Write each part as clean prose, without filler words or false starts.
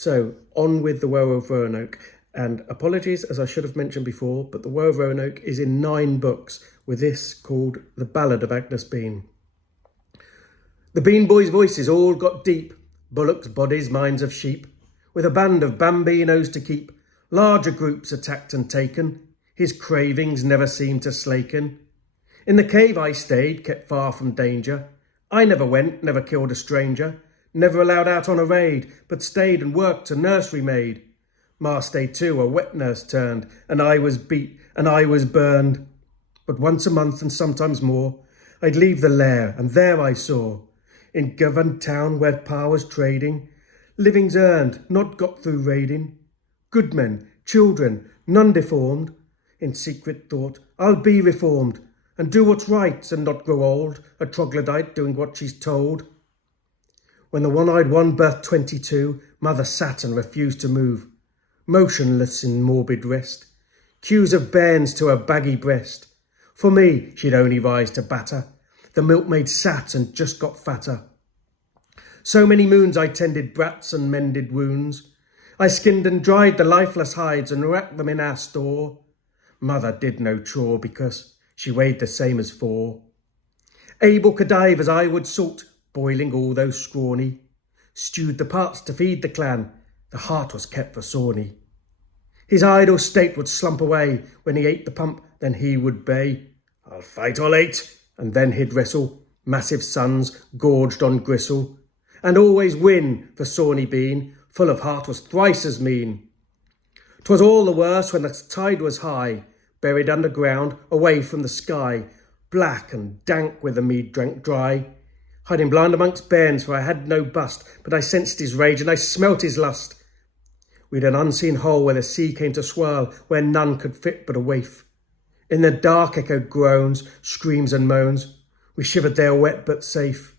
So, on with the Woe of Roanoke. And apologies, as I should have mentioned before, but the Woe of Roanoke is in 9 books, with this called The Ballad of Agnes Bean. The Bean Boys' voices all got deep, bullocks' bodies, minds of sheep, with a band of bambinos to keep, larger groups attacked and taken, his cravings never seemed to slacken. In the cave I stayed, kept far from danger. I never went, never killed a stranger, never allowed out on a raid, but stayed and worked a nursery maid. Ma stayed too, a wet nurse turned, and I was beat, and I was burned. But once a month and sometimes more, I'd leave the lair, and there I saw, in governed town where pa was trading, livings earned, not got through raiding. Good men, children, none deformed. In secret thought, I'll be reformed, and do what's right, and not grow old, a troglodyte doing what she's told. When the one-eyed one birthed 22, mother sat and refused to move, motionless in morbid rest, cues of bairns to her baggy breast. For me, she'd only rise to batter. The milkmaid sat and just got fatter. So many moons I tended brats and mended wounds. I skinned and dried the lifeless hides and racked them in our store. Mother did no chore because she weighed the same as 4. Able cadavers I would salt, boiling all those scrawny. Stewed the parts to feed the clan, the heart was kept for Sawney. His idle state would slump away, when he ate the pump, then he would bay, I'll fight all 8, and then he'd wrestle, massive sons gorged on gristle, and always win, for Sawney Bean, full of heart was thrice as mean. 'Twas all the worse when the tide was high, buried underground, away from the sky, black and dank with the mead drank dry, hiding blind amongst bairns, for I had no bust, but I sensed his rage and I smelt his lust. We'd an unseen hole where the sea came to swirl, where none could fit but a waif. In the dark echoed groans, screams and moans. We shivered there wet but safe.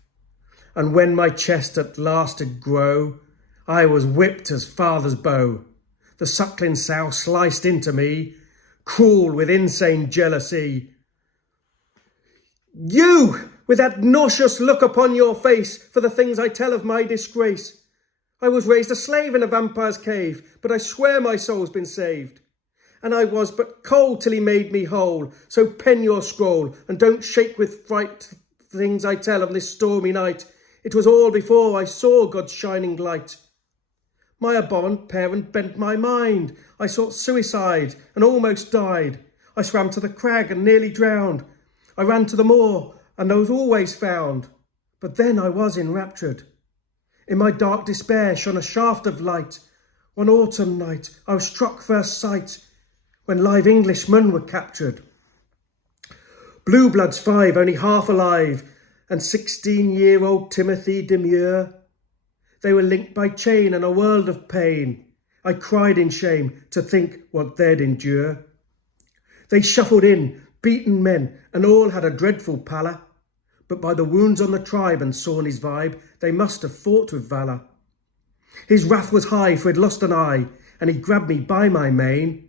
And when my chest at last did grow, I was whipped as father's bow. The suckling sow sliced into me, cruel with insane jealousy. You, with that nauseous look upon your face, for the things I tell of my disgrace. I was raised a slave in a vampire's cave, but I swear my soul's been saved. And I was but cold till he made me whole, so pen your scroll, and don't shake with fright things I tell of this stormy night. It was all before I saw God's shining light. My abhorrent parent bent my mind. I sought suicide, and almost died. I swam to the crag and nearly drowned. I ran to the moor, and was always found. But then I was enraptured. In my dark despair shone a shaft of light. One autumn night I was struck first sight, when live Englishmen were captured. Blue bloods 5, only half alive, and 16-year-old Timothy Demure. They were linked by chain and a world of pain. I cried in shame to think what they'd endure. They shuffled in, beaten men, and all had a dreadful pallor. But by the wounds on the tribe and Sawney's vibe, they must have fought with valour. His wrath was high, for he'd lost an eye, and he grabbed me by my mane.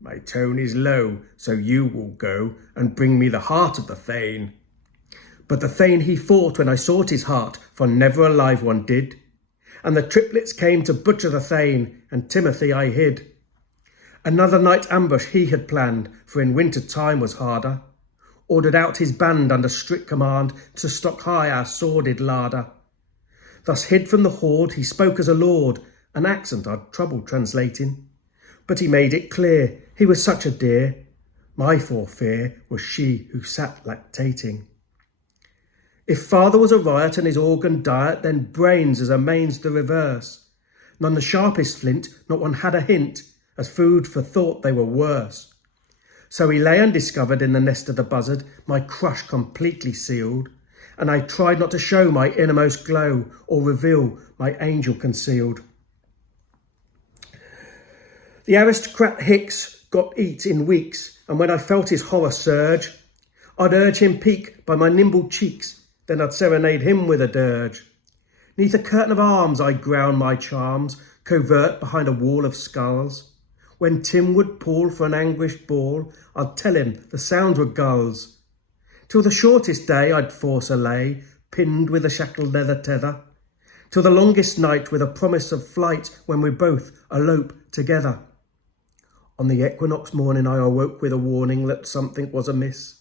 My tone is low, so you will go and bring me the heart of the Thane. But the Thane he fought when I sought his heart, for never a live one did. And the triplets came to butcher the Thane, and Timothy I hid. Another night ambush he had planned, for in winter time was harder. Ordered out his band under strict command to stock high our sordid larder. Thus hid from the horde he spoke as a lord, an accent I'd trouble translating. But he made it clear, he was such a dear, my forefear was she who sat lactating. If father was a riot and his organ diet, then brains as amains the reverse. None the sharpest flint, not one had a hint, as food for thought they were worse. So he lay undiscovered in the nest of the buzzard, my crush completely sealed, and I tried not to show my innermost glow, or reveal my angel concealed. The aristocrat Hicks got eat in weeks, and when I felt his horror surge, I'd urge him peak by my nimble cheeks, then I'd serenade him with a dirge. Neath a curtain of arms I'd ground my charms, covert behind a wall of skulls. When Tim would pull for an anguished ball, I'd tell him the sounds were gulls. Till the shortest day I'd force a lay, pinned with a shackled leather tether, till the longest night with a promise of flight when we both elope together. On the equinox morning I awoke with a warning that something was amiss.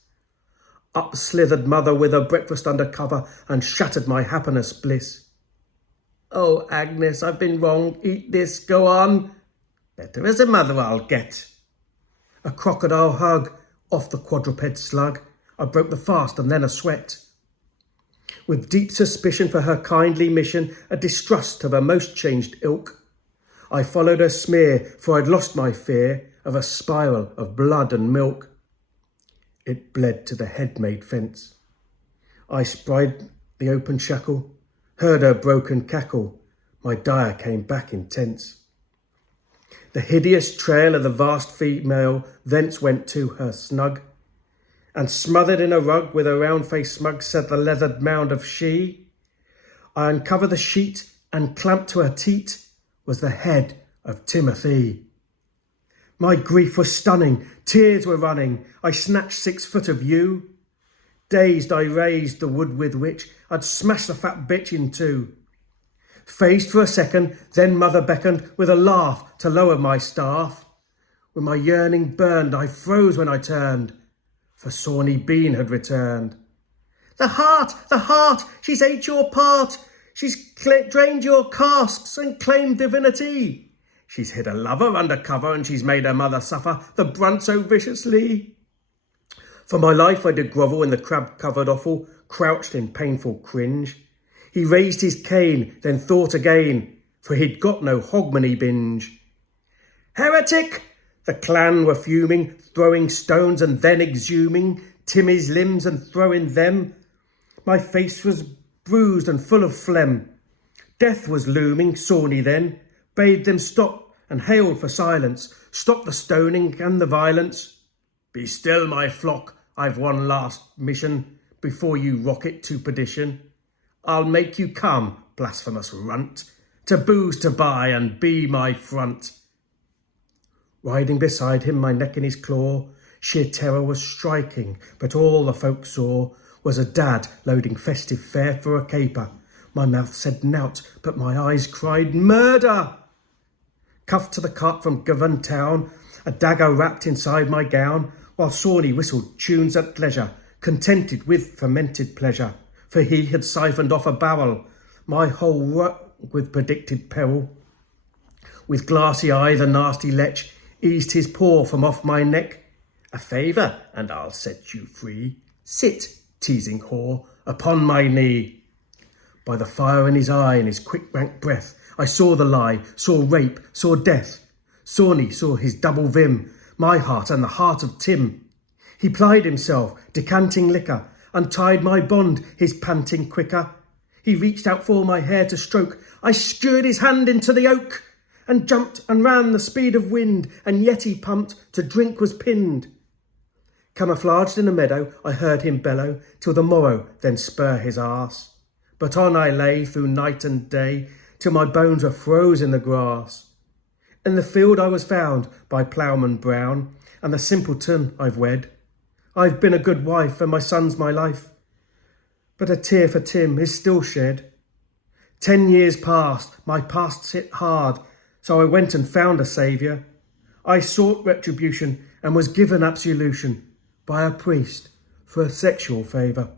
Up slithered mother with her breakfast under cover and shattered my happiness bliss. "Oh, Agnes, I've been wrong, eat this, go on. Better as a mother I'll get." A crocodile hug off the quadruped slug. I broke the fast and then a sweat. With deep suspicion for her kindly mission, a distrust of her most changed ilk, I followed her smear, for I'd lost my fear of a spiral of blood and milk. It bled to the head-made fence. I spied the open shackle, heard her broken cackle. My dire came back intense. The hideous trail of the vast female thence went to her snug, and smothered in a rug with her round face smug sat the leathered mound of she. I uncover the sheet, and clamped to her teat was the head of Timothy. My grief was stunning, tears were running, I snatched 6 foot of you. Dazed I raised the wood with which I'd smashed the fat bitch in two. Phased for a second, then mother beckoned with a laugh to lower my staff. When my yearning burned, I froze when I turned, for Sawney Bean had returned. The heart, she's ate your part. She's drained your casks and claimed divinity. She's hid a lover under cover and she's made her mother suffer the brunt so viciously. For my life I did grovel in the crab-covered offal, crouched in painful cringe. He raised his cane, then thought again, for he'd got no hogmanay binge. Heretic! The clan were fuming, throwing stones and then exhuming Timmy's limbs and throwing them. My face was bruised and full of phlegm. Death was looming, Sawney then bade them stop and hailed for silence. Stop the stoning and the violence. Be still, my flock, I've one last mission before you rocket to perdition. I'll make you come, blasphemous runt, to booze to buy and be my front. Riding beside him, my neck in his claw, sheer terror was striking, but all the folk saw was a dad loading festive fare for a caper. My mouth said nought, but my eyes cried murder. Cuffed to the cart from Govan town, a dagger wrapped inside my gown, while Sawney whistled tunes at leisure, contented with fermented pleasure, for he had siphoned off a barrel my whole work with predicted peril. With glassy eye the nasty lech eased his paw from off my neck. A favour, and I'll set you free. Sit, teasing whore, upon my knee. By the fire in his eye and his quick rank breath, I saw the lie, saw rape, saw death. Sawney saw his double vim, my heart and the heart of Tim. He plied himself, decanting liquor, untied my bond, his panting quicker. He reached out for my hair to stroke. I skewered his hand into the oak, and jumped and ran the speed of wind, and yet he pumped, to drink was pinned. Camouflaged in a meadow, I heard him bellow, till the morrow, then spur his arse. But on I lay through night and day, till my bones were froze in the grass. In the field I was found by ploughman brown, and the simpleton I've wed. I've been a good wife, and my son's my life, but a tear for Tim is still shed. 10 years passed, my past hit hard, so I went and found a saviour. I sought retribution and was given absolution by a priest for a sexual favour.